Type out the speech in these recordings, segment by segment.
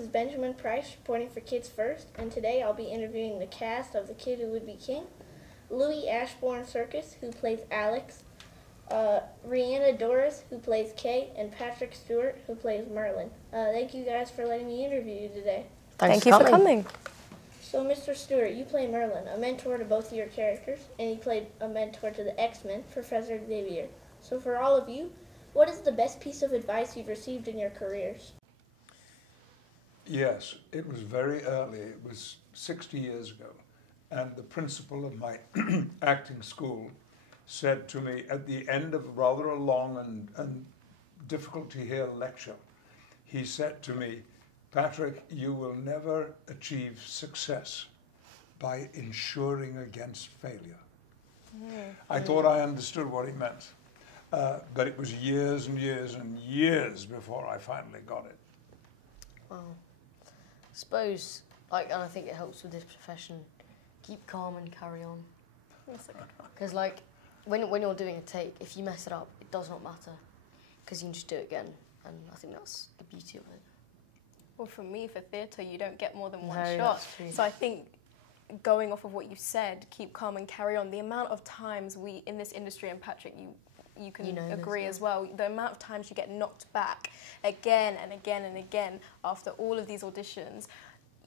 this is Benjamin Price reporting for Kids First, and today I'll be interviewing the cast of The Kid Who Would Be King. Louis Ashbourne Serkis, who plays Alex, Rhianna Doris, who plays Kay, and Patrick Stewart, who plays Merlin. Thank you guys for letting me interview you today. Thank you for coming. So, Mr. Stewart, you play Merlin, a mentor to both of your characters, and you played a mentor to the X-Men, Professor Xavier. So for all of you, what is the best piece of advice you've received in your careers? Yes, it was very early. It was 60 years ago. And the principal of my acting school said to me at the end of rather a long and difficult to hear lecture, he said to me, "Patrick, you will never achieve success by ensuring against failure." I thought I understood what he meant, but it was years and years and years before I finally got it. Well, I suppose, and I think it helps with this profession, keep calm and carry on. Because, when you're doing a take, if you mess it up, it does not matter, because you can just do it again, and I think that's the beauty of it. Well, for me, for theatre, you don't get more than one No, shot. that's true. So I think, going off of what you said, keep calm and carry on. The amount of times we, in this industry, and Patrick, you can agree as well, the amount of times you get knocked back again and again and again after all of these auditions,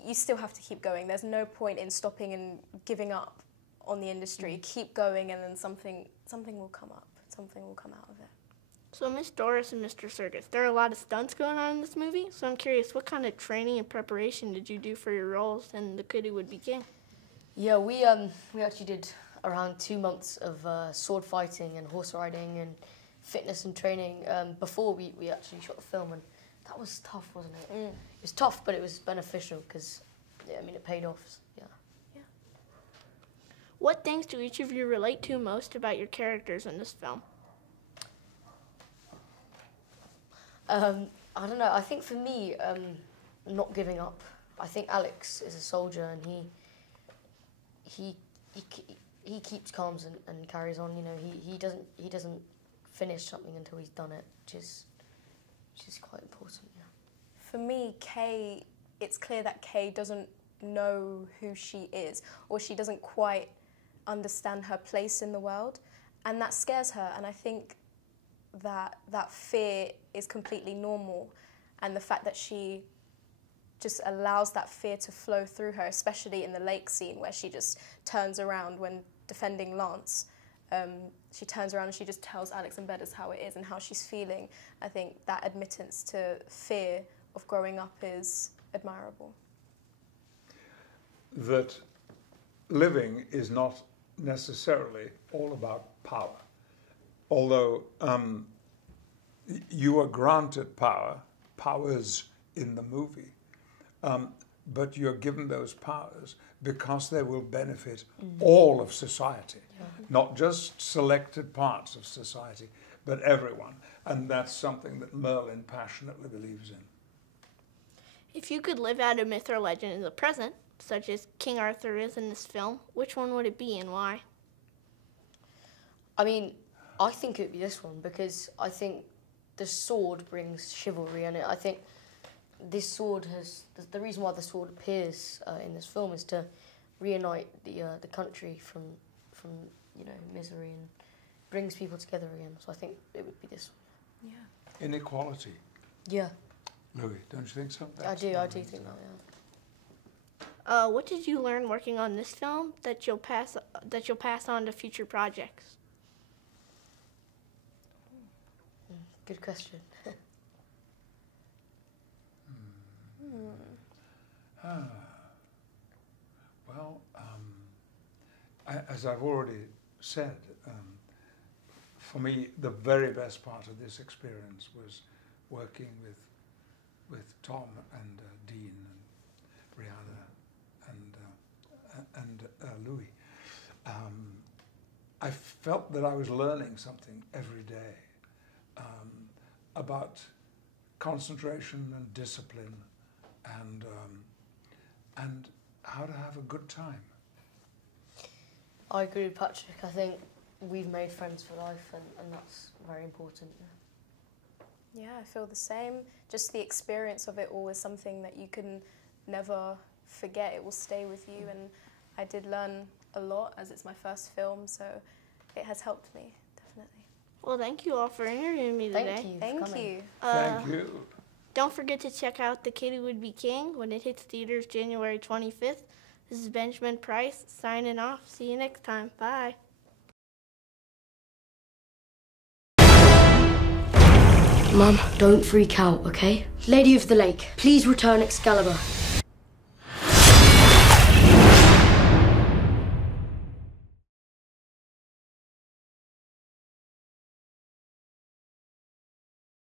you still have to keep going. There's no point in stopping and giving up on the industry. Keep going, and then something will come up. Something will come out of it. So, Miss Doris and Mr. Serkis, there are a lot of stunts going on in this movie, so I'm curious, what kind of training and preparation did you do for your roles in The Kid Who Would Be King? Yeah, we actually did around 2 months of sword fighting and horse riding and fitness and training before we actually shot the film, and that was tough, wasn't it? It was tough, but it was beneficial because, it paid off. Yeah. What things do each of you relate to most about your characters in this film? I don't know. I think for me, not giving up. I think Alex is a soldier, and he keeps calm and carries on. He doesn't finish something until he's done it, which is quite important. Yeah. For me, Kay, it's clear that Kay doesn't know who she is, or she doesn't quite understand her place in the world, and that scares her. And I think that fear is completely normal, and the fact that she just allows that fear to flow through her, especially in the lake scene where she just turns around when defending Lance. She turns around and she just tells Alex and Beddoes how it is and how she's feeling. I think that admittance to fear of growing up is admirable. That living is not necessarily all about power. Although you are granted powers in the movie, but you're given those powers because they will benefit all of society, not just selected parts of society, but everyone. And that's something that Merlin passionately believes in. If you could live out a myth or legend in the present, such as King Arthur is in this film, which one would it be and why? I think it would be this one, because I think the sword brings chivalry, and I think this sword the reason why the sword appears in this film is to reunite the country from misery and brings people together again. So I think it would be this one. Yeah. Inequality. Yeah. Louis, don't you think so? I do think that, yeah. What did you learn working on this film that you'll pass on to future projects? Good question. Well, as I've already said, for me, the very best part of this experience was working with Tom and Dean and Rhianna and Louis. I felt that I was learning something every day about concentration and discipline and how to have a good time. I agree with Patrick. I think we've made friends for life, and that's very important. Yeah, I feel the same. Just the experience of it all is something that you can never forget. It will stay with you, and I did learn a lot as it's my first film, so it has helped me, definitely. Well, thank you all for interviewing me today. Thank you. Thank you. Thank you. Don't forget to check out The Kid Who Would Be King when it hits theaters January 25th. This is Benjamin Price signing off. See you next time. Bye. Mum, don't freak out, okay? Lady of the Lake, please return Excalibur.